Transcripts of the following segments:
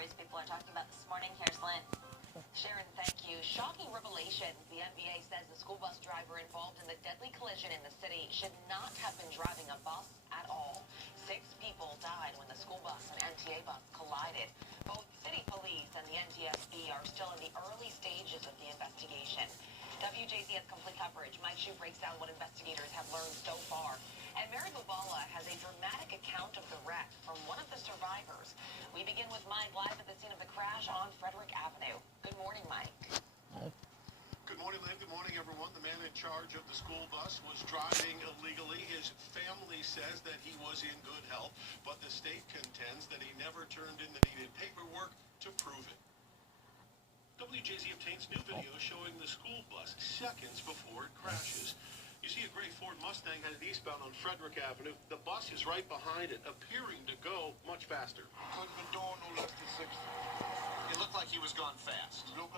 stories people are talking about this morning. Here's Lynn. Sharon, thank you. Shocking revelation. The NBA says the school bus driver involved in the deadly collision in the city should not have been driving a bus at all. 6 people died when the school bus and NTA bus collided. Both city police and the NTSB are still in the early stages of the investigation. WJZ has complete coverage. Mike Shue breaks down what investigators have learned so far. And Mary Bubala has a dramatic account of the wreck from one of the survivors. We begin with Mike live at the scene of the crash on Frederick Avenue. Good morning, Mike. Good morning, Lynn. Good morning, everyone. The man in charge of the school bus was driving illegally. His family says that he was in good health, but the state contends that he never turned in the needed paperwork to prove it. WJZ obtains new video showing the school bus seconds before it crashes. You see a gray Ford Mustang headed eastbound on Frederick Avenue. The bus is right behind it, appearing to go much faster. Couldn't be doing no less than 60. It looked like he was going fast. It don't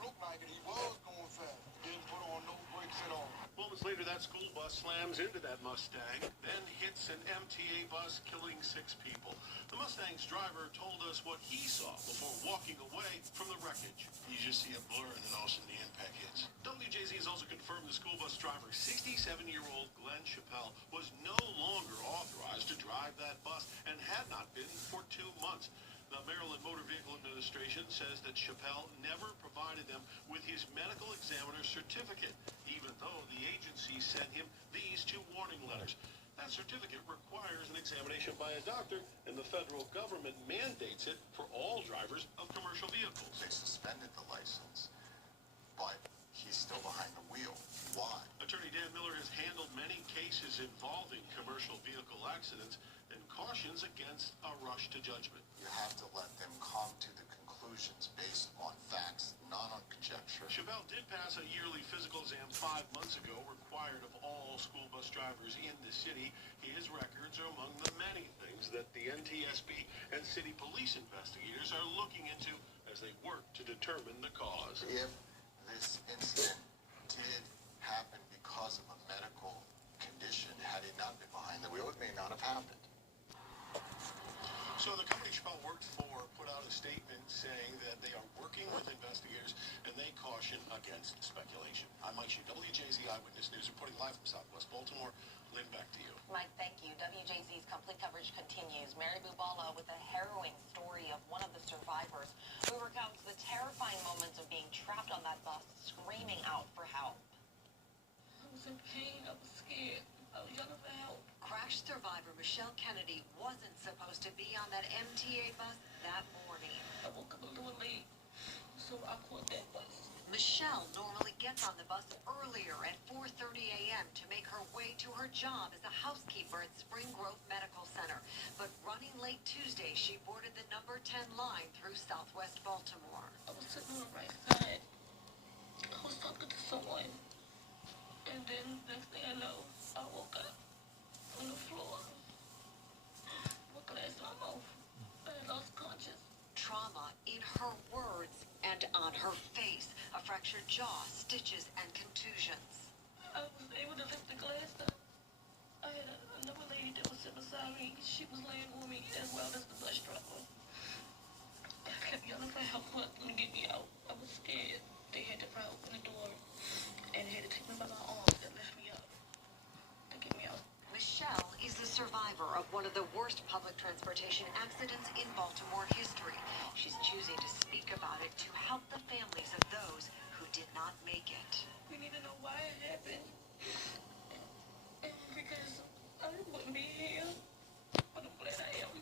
look like it. He was going fast. Didn't put on no brakes at all. Moments later, that school bus slams into that Mustang, then hits an MTA bus, killing 6 people. The Mustang's driver told us what he saw before walking away from the wreckage. You just see a blur and then all of a sudden the impact hits. WJZ has also confirmed the school bus driver, 67-year-old Glenn Chappelle, was no longer authorized to drive that bus and had not been for 2 months. The Maryland Motor Vehicle Administration says that Chappelle never provided them with his medical examiner's certificate, even though the agency sent him these 2 warning letters. That certificate requires an examination by a doctor, and the federal government mandates it for all drivers of commercial vehicles. They suspended the license, but he's still behind the wheel. Why? Attorney Dan Miller has handled many cases involving commercial vehicle accidents and cautions against a rush to judgment. You have to let them come to the conclusions based on facts, not on conjecture. Chappelle did pass a yearly physical exam 5 months ago, required of all school bus drivers in the city. His records are among the many things that the NTSB and city police investigators are looking into as they work to determine the cause. If this incident did happen because of a medical condition, had he not been behind the wheel, it may not have happened. So the company Chappelle worked for put out a statement saying that they are working with investigators and they caution against speculation. I'm Mike Shue, WJZ Eyewitness News, reporting live from Southwest Baltimore. Lynn, back to you. Mike, thank you. WJZ's complete coverage continues. Mary Bubala with a harrowing story of one of the survivors who recounts the terrifying moments of being trapped on that bus, screaming out for help. I was in pain. I was scared. I was yelling for help. Crash survivor Michelle Kennedy wasn't supposed to be on that MTA bus that morning. I woke up a little late, so I caught that bus. Michelle normally gets on the bus earlier at 4:30 a.m. to make her way to her job as a housekeeper at Spring Grove Medical Center. But running late Tuesday, she boarded the number 10 line through Southwest Baltimore. I was sitting on the right side. I was talking to someone, and then next thing I know, I woke up on the floor. My glass in my mouth. I had lost conscious. Trauma in her words and on her face. A fractured jaw, stitches, and contusions. I was able to lift the glass up. I had another lady that was sitting beside me. She was laying on me as well as the bus driver. I kept yelling for help to get me out. I was scared. They had to pry open the door and they had to take me by my arms and lift me up to get me out. Michelle is the survivor of one of the worst public transportation accidents in Baltimore history. She's choosing to speak about it to help the families of those who did not make it. We need to know why it happened. Because I wouldn't be here. But I'm glad I am.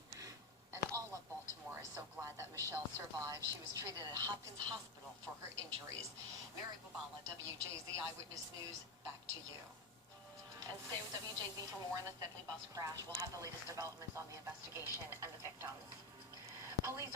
And all of Baltimore is so glad that Michelle survived. She was treated at Hopkins Hospital for her injuries. Mary Bubala, WJZ Eyewitness News, back to you. And stay with WJZ for more on the deadly bus crash. We'll have the latest developments on the investigation and the victims. Police